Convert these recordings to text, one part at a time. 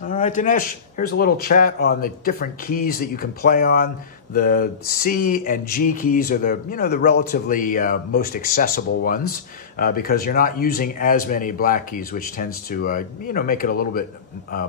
All right, Dinesh, here's a little chat on the different keys that you can play on. The C and G keys are the relatively most accessible ones because you're not using as many black keys, which tends to make it a little bit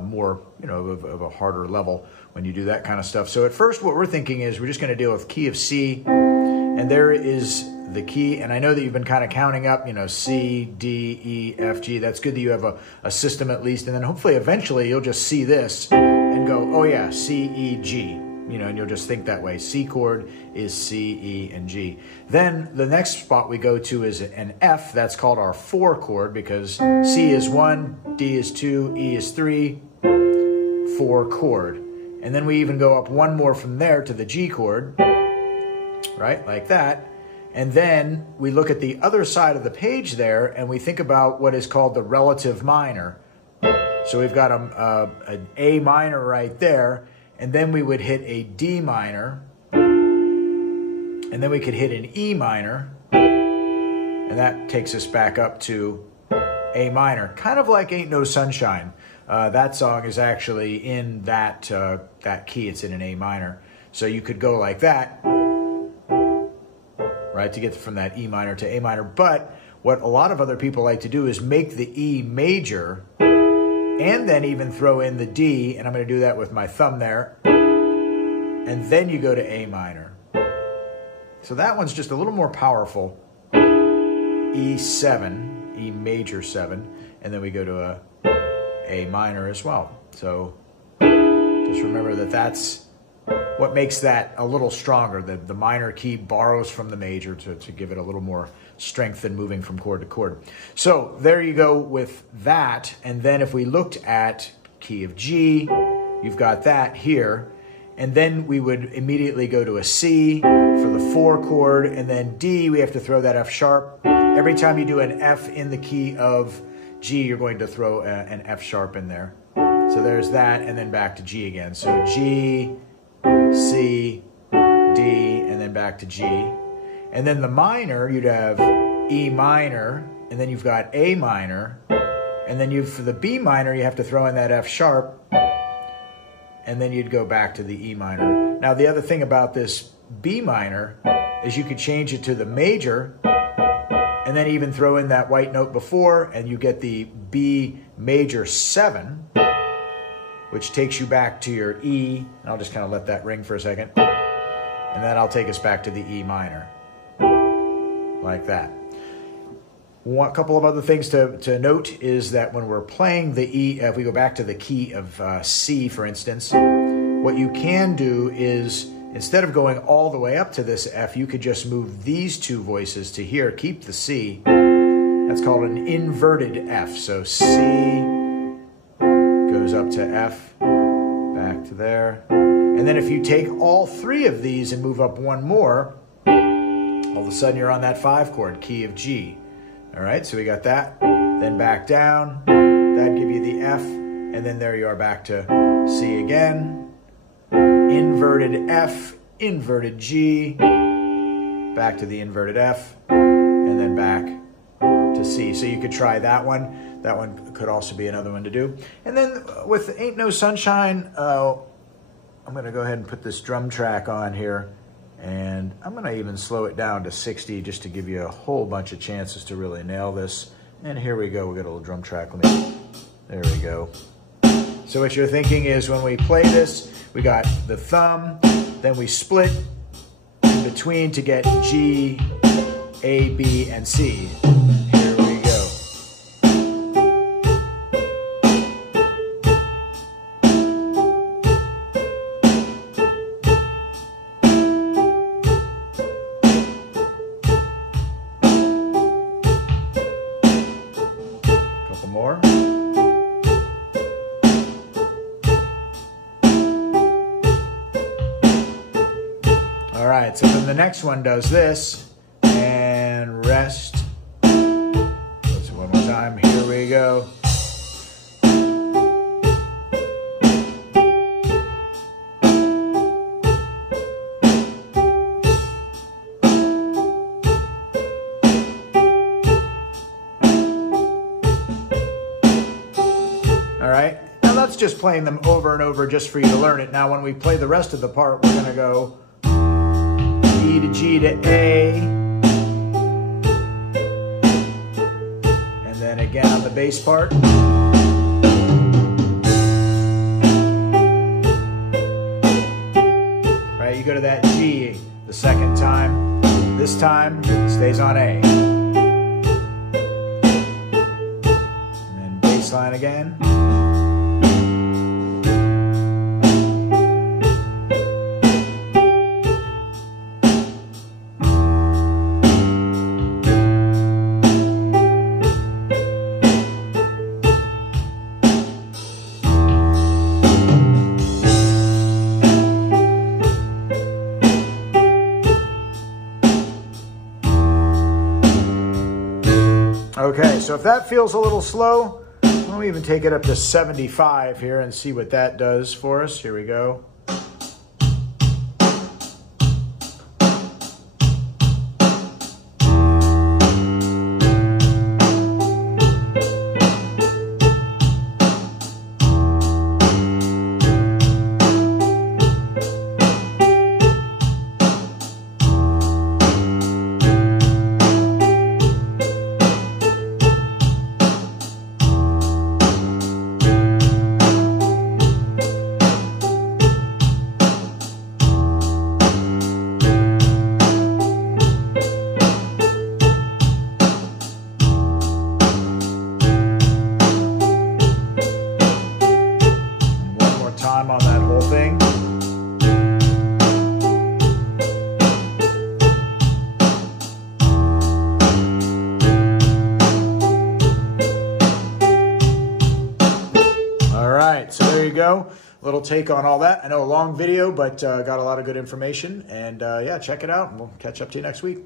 more of a harder level when you do that kind of stuff. So at first, what we're thinking is we're just going to deal with key of C, and there is the key. And I know that you've been kind of counting up, C, D, E, F, G. That's good that you have a system at least, and then hopefully eventually you'll just see this and go, oh yeah, C, E, G. And you'll just think that way. C chord is C, E, and G. Then the next spot we go to is an F. That's called our 4 chord because C is 1, D is 2, E is 3, 4 chord. And then we even go up one more from there to the G chord, right, like that. And then we look at the other side of the page there and we think about what is called the relative minor. So we've got an A minor right there. And then we would hit a D minor, and then we could hit an E minor, and that takes us back up to A minor, kind of like Ain't No Sunshine. That song is actually in that key. It's in an A minor. So you could go like that, right, to get from that E minor to A minor. But what a lot of other people like to do is make the E major and then even throw in the D, and I'm going to do that with my thumb there, and then you go to A minor. So that one's just a little more powerful. E7, E major 7, and then we go to A minor as well. So just remember that that's what makes that a little stronger. The minor key borrows from the major to give it a little more strength than moving from chord to chord. So there you go with that. And then if we looked at key of G, you've got that here. And then we would immediately go to a C for the 4 chord. And then D, we have to throw that F sharp. Every time you do an F in the key of G, you're going to throw an F sharp in there. So there's that, and then back to G again. So G, C, D, and then back to G. And then the minor, you'd have E minor, and then you've got A minor, and then for the B minor, you have to throw in that F sharp, and then you'd go back to the E minor. Now, the other thing about this B minor is you could change it to the major, and then even throw in that white note before, and you get the B major 7, which takes you back to your E, and I'll just kind of let that ring for a second, and then I'll take us back to the E minor, like that. A couple of other things to note is that when we're playing the E, if we go back to the key of C, for instance, what you can do is, instead of going all the way up to this F, you could just move these 2 voices to here, keep the C. That's called an inverted F. So C goes up to F, back to there. And then if you take all 3 of these and move up one more, all of a sudden you're on that 5 chord, key of G. All right, so we got that. Then back down, that'd give you the F, and then there you are back to C again. Inverted F, inverted G, back to the inverted F, and then back to C. So you could try that one. That one could also be another one to do. And then with Ain't No Sunshine, I'm going to go ahead and put this drum track on here. And I'm going to even slow it down to 60 just to give you a whole bunch of chances to really nail this. And here we go. We got a little drum track. There we go. So what you're thinking is when we play this, we got the thumb, then we split in between to get G, A, B, and C. Here we go. Couple more. All right, so then the next one does this, and rest. Let's do one more time. Here we go. All right, Now that's just playing them over and over just for you to learn it. Now when we play the rest of the part, we're going to go E to G to A. And then again on the bass part. Right, you go to that G the second time. This time, it stays on A. And then bass line again. Okay, so if that feels a little slow, we'll even take it up to 75 here and see what that does for us. Here we go. Time on that whole thing. All right, so there you go. Little take on all that. I know a long video, but got a lot of good information. And yeah, check it out, and we'll catch up to you next week.